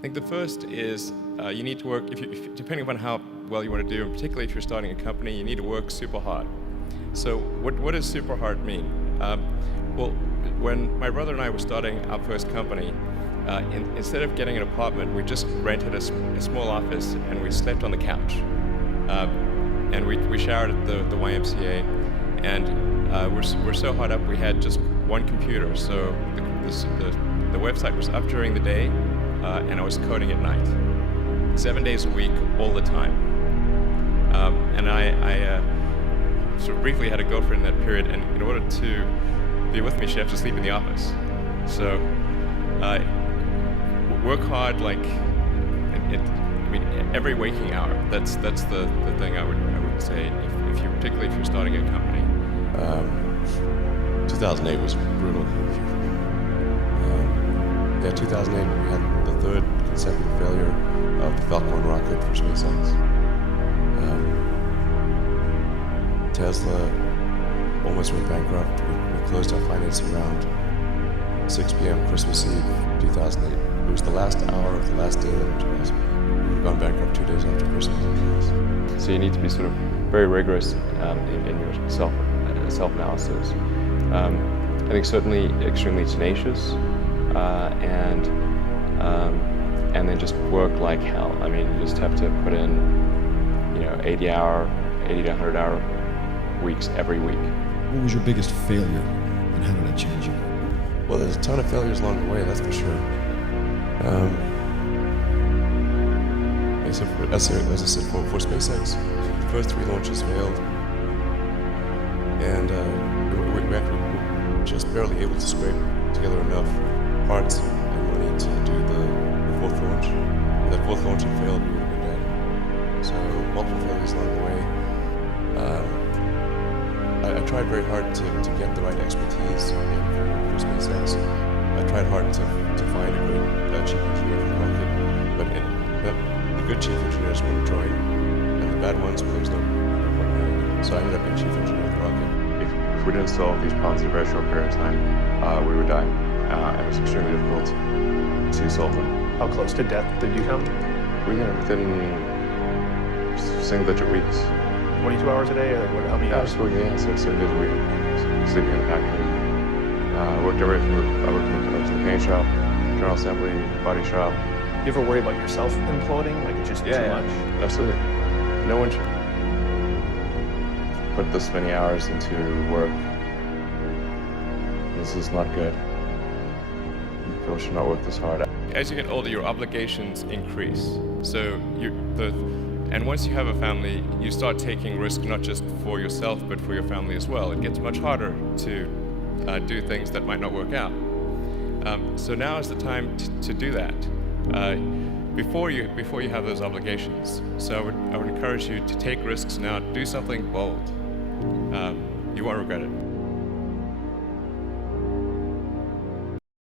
I think the first is you need to work, depending upon how well you want to do, and particularly if you're starting a company, you need to work super hard. So what does super hard mean? Well, when my brother and I were starting our first company, instead of getting an apartment, we just rented a small office and we slept on the couch. And we showered at the YMCA, and we're so hard up we had just one computer. So the website was up during the day, and I was coding at night, 7 days a week, all the time. And I sort of briefly had a girlfriend in that period, and in order to be with me, she had to sleep in the office. So work hard, like every waking hour. That's the thing I would say particularly if you're starting a company. 2008 was brutal. 2008 we had the third consecutive failure of the Falcon rocket for SpaceX. Tesla almost went bankrupt. We closed our financing round 6 p.m. Christmas Eve 2008. It was the last hour of the last day that it was possible. We had gone bankrupt 2 days after Christmas. So you need to be sort of very rigorous in your self-analysis. I think certainly extremely tenacious, and then just work like hell. I mean, you just have to put in, 80 to 100-hour weeks every week. What was your biggest failure, and how did it change you? Well, there's a ton of failures along the way, that's for sure. As I said, for SpaceX, the first 3 launches failed, and we actually were just barely able to scrape together enough parts and money to do the 4th launch. If that 4th launch had failed, we would have been dead. So multiple failures along the way. I tried very hard to get the right expertise for SpaceX. I tried hard to find a good chief engineer for the rocket, but the good chief engineers wouldn't join, and the bad ones, well, there was no point in it. So I ended up being chief engineer of the rocket. If we didn't solve these problems in a very short period of time, we would die. And it was extremely difficult to solve them. How close to death did you come? Within single-digit weeks. 22 hours a day? How many hours? Absolutely, yeah. So 7 days a week, sleeping in the factory. I worked in the paint shop, general assembly, body shop. You ever worry about yourself imploding? Like it's just too much? Absolutely. No one should put this many hours into work. This is not good. People should not work this hard. As you get older, your obligations increase. So and once you have a family, you start taking risk not just for yourself, but for your family as well. It gets much harder to do things that might not work out. So now is the time to do that before you have those obligations. So I would encourage you to take risks now. Do something bold. You won't regret it.